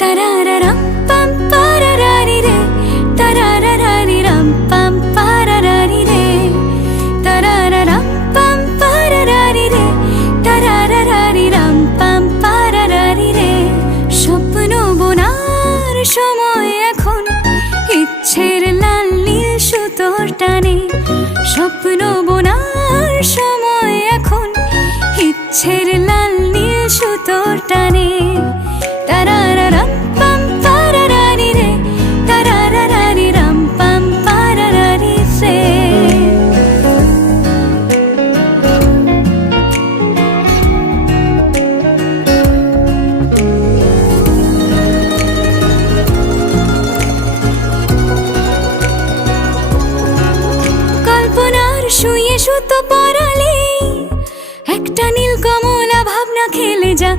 Tarararam pam pararari re, tarararari ram pam pararari re, tarararam pam pararari re, tarararari ram pam pararari re. স্বপ্ন বোনার সময় এখন, ইচ্ছের লাল নীল সুতোর টানে। স্বপ্ন বোনার সময় এখন, ইচ্ছের লাল নীল সুতোর টানে। তারারারাম পাম পারারারি রে, তারারারারি রাম পাম পারারারি রে। কল্পনার শুয়ে সুতো পরালে একটা নীল কমলা ভাবনা খেলে যা